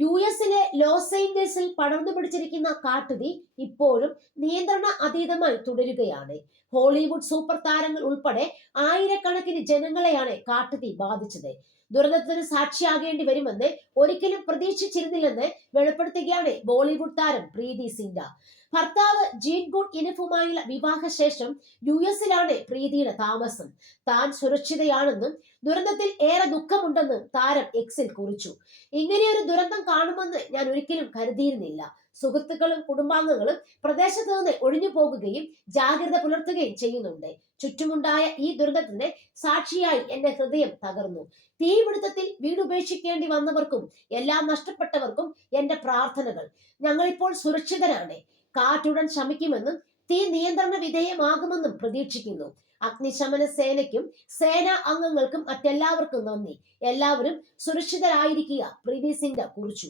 U എസിലെ loss ഏഞ്ചൽസിൽ പടർന്നു പിടിച്ചിരിക്കുന്ന കാട്ടുതീ ഇപ്പോഴും നിയന്ത്രണ അതീതമായി തുടരുകയാണ്. ഹോളിവുഡ് സൂപ്പർ താരങ്ങൾ ഉൾപ്പെടെ ആയിരക്കണക്കിന് ജനങ്ങളെയാണ് കാട്ടുതീ ബാധിച്ചത്. ദുരന്തത്തിന് സാക്ഷിയാകേണ്ടി വരുമെന്ന് ഒരിക്കലും പ്രതീക്ഷിച്ചിരുന്നില്ലെന്ന് വെളിപ്പെടുത്തുകയാണ് ബോളിവുഡ് താരം പ്രീതി സിൻഡ. ഭർത്താവ് ജീൻ ഗുഡ് ഇനഫുമായുള്ള വിവാഹശേഷം യു എസിലാണ് പ്രീതിയുടെ താമസം. താൻ സുരക്ഷിതയാണെന്നും ദുരന്തത്തിൽ ഏറെ ദുഃഖമുണ്ടെന്നും താരം എക്സിൽ കുറിച്ചു. ഇങ്ങനെയൊരു ദുരന്തം കാണുമെന്ന് ഞാൻ ഒരിക്കലും കരുതിയിരുന്നില്ല. സുഹൃത്തുക്കളും കുടുംബാംഗങ്ങളും പ്രദേശത്ത് നിന്ന് ഒഴിഞ്ഞു പോകുകയും ജാഗ്രത പുലർത്തുകയും ചെയ്യുന്നുണ്ട്. ചുറ്റുമുണ്ടായ ഈ ദുരന്തത്തിന് സാക്ഷിയായി എന്റെ ഹൃദയം തകർന്നു. തീപിടുത്തത്തിൽ വീടുപേക്ഷിക്കേണ്ടി വന്നവർക്കും എല്ലാം നഷ്ടപ്പെട്ടവർക്കും എന്റെ പ്രാർത്ഥനകൾ. ഞങ്ങളിപ്പോൾ സുരക്ഷിതരാണ്. കാറ്റുടൻ ശമിക്കുമെന്നും തീ നിയന്ത്രണ വിധേയമാകുമെന്നും പ്രതീക്ഷിക്കുന്നു. അഗ്നിശമന സേനയ്ക്കും സേനാ അംഗങ്ങൾക്കും മറ്റെല്ലാവർക്കും നന്ദി. എല്ലാവരും സുരക്ഷിതരായിരിക്കുക പ്രീതി സിംഗ് കുറിച്ചു.